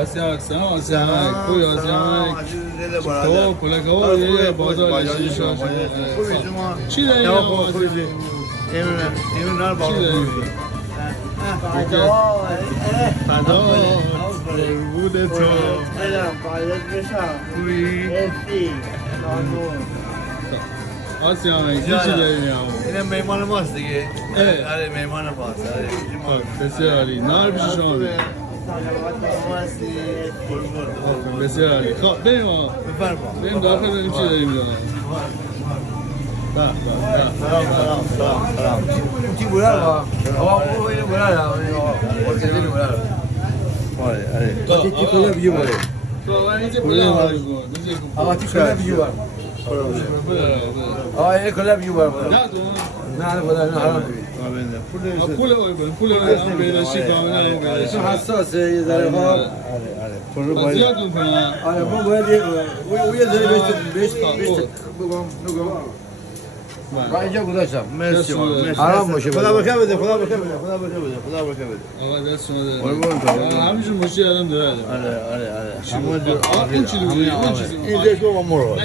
آسیا سلام آسیا کوی آسیا تو پلکو یه بازار شما چی داری آقا اینو نار بالا فدا بود تو آسیا من چی داری میام این میمان ماست دیگه آره میمان ماست بسیار عالی نار پیش شما بسیار عالی خب بریم بریم داخل بریم چی داریم میدونم چی بوده آقا آقا اینو بوده آره تی کلا بیو باره آقا تی کلا بیو باره آقا این کلا بیو باره نه بوده نه حرام پول بیداشی کاملا حساسه یه ذره ها آره زیاد میکنم آره ما باید یه ذره بیشتر بگم و اینجا گذاشتم مرسی حرام باشه خدا برکت بده خدا برکت بده خدا برکت بده خدا برکت بده آقا دست شما ده همینجور مشی الان داره آره این چی دوگه این دیگه با مرو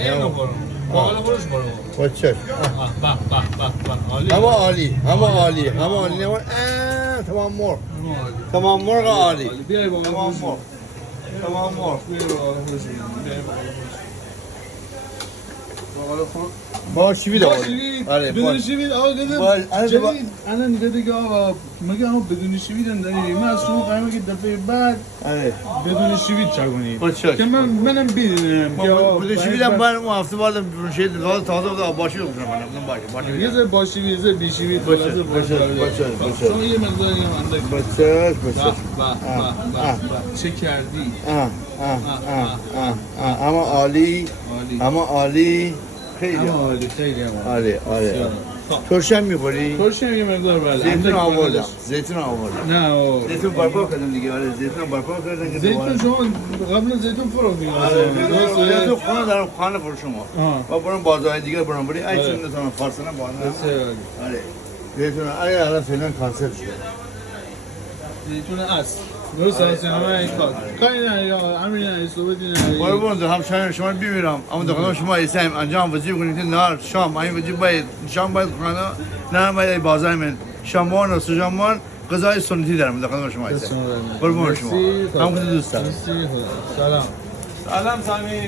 حالا بروش برو بچه همه عالی تمام مر تمام مرغ عالی بیای با تمام مر تمام مر با شیوید آره بدون شیوید آقا گفتم الان دیگه آقا مگه همون بدون شیوید هم داری من از شما قراره که دفعه بعد بدون شیوید چگونی که منم بدونم بدون شیوید هم من اون هفته بعد شید تازه بود باشی رو کنم یه ذره با شیوید یه ذره بی شیوید باشه شما یه مقداری هم اندک باشه چه کردی اما عالی خیلی عالی ترشم میخوری؟ ترشم یه مقدار بله زیتون آوردم نه زیتون برپا کردم دیگه زیتون برپا کردم زیتون شما قبل زیتون فروخت می‌کنید زیتون خانه دارم خانه پر شما و برام بازار دیگه برام بری ای چون نتونم فارسنه بازار آره زیتون الان فعلا کانسل شد زیتون اصل درست هستی همه این کاری نه یا امیر نه صحبتی نه قربون هم شما بمیرم اما دکان شما ایسایم انجام وظیفه کنید که نهار شام این وظیفه باید شام باید خانه نه باید بازار من شاموان و سوژامان غذای سنتی دارم دکان شما ایسایم قربون شما هم خود دوست دارم سلام سامی